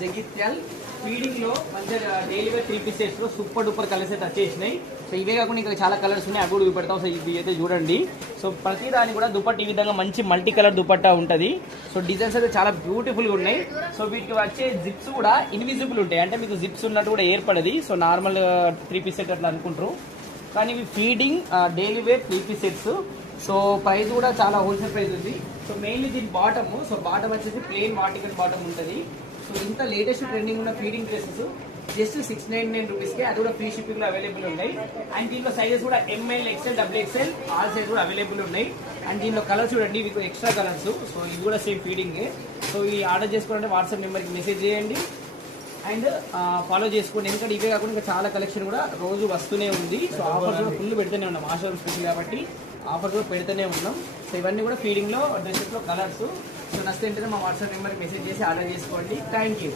Jagtial feeding లో మంచిగా daily wear 3 pieces లో సూపర్ డూపర్ కలర్స్ అయితే వచ్చేసినాయి. సో ఇవే కాకుండా ఇంకా చాలా కలర్స్ ఉన్నాయి, అవి కూడా చూపెడతాం. సో ఇది అయితే చూడండి. సో ప్రతి దాని కూడా దుపట్టా ఈ విధంగా మంచి మల్టీ కలర్ దుపట్టా ఉంటుంది. సో డిజైన్స్ అయితే చాలా బ్యూటిఫుల్ గా ఉన్నాయి. సో వీటికి వచ్చే జిప్స్ కూడా ఇన్విజిబుల్ ఉంటాయి, అంటే మీకు జిప్స్ ఉన్నట్టు కూడా ఏర్పడది. సో నార్మల్ 3 పీస్ సెట్ అట్లా అనుకుంటారు, కానీ ఇవి feeding daily wear 3 piece sets. So price కూడా చాలా హోల్సేల్ ప్రైస్ ఉంది. సో మెయిన్లీ దీని బాటమ్, సో బాటమ్ వచ్చేసి ప్లెయిన్ వాటికల్ బాటమ్ ఉంటుంది. సో ఇంత లేటెస్ట్ ట్రెండింగ్ ఉన్న ఫీడింగ్ డ్రెస్సెస్ జస్ట్ 699 రూపీస్కి, అది కూడా ఫ్రీ షిప్పింగ్ లో అవైలబుల్ ఉన్నాయి. అండ్ దీంట్లో సైజెస్ కూడా M L, XL, XXL all size కూడా అవైలబుల్ ఉన్నాయి. అండ్ దీంట్లో కలర్స్ చూడండి, మీకు ఎక్స్ట్రా కలర్స్. సో ఇవి కూడా సేమ్ ఫీడింగ్. సో ఈ ఆర్డర్ చేసుకోవాలంటే వాట్సాప్ నెంబర్కి మెసేజ్ చేయండి అండ్ ఫాలో చేసుకోండి, ఎందుకంటే ఇవే కాకుండా ఇంకా చాలా కలెక్షన్ కూడా రోజు వస్తూనే ఉంది. సో ఆఫర్స్ కూడా ఫుల్ పెడుతూనే ఉన్నాం, ఆషాఢం స్పెషల్ కాబట్టి ఆఫర్స్ కూడా పెడుతూనే ఉన్నాం. సో ఇవన్నీ కూడా ఫీడింగ్లో డ్రెస్సెస్లో కలర్స్. సో నచ్చితే ఏంటంటే మా వాట్సాప్ నెంబర్కి మెసేజ్ చేసి ఆర్డర్ చేసుకోండి. Thank you.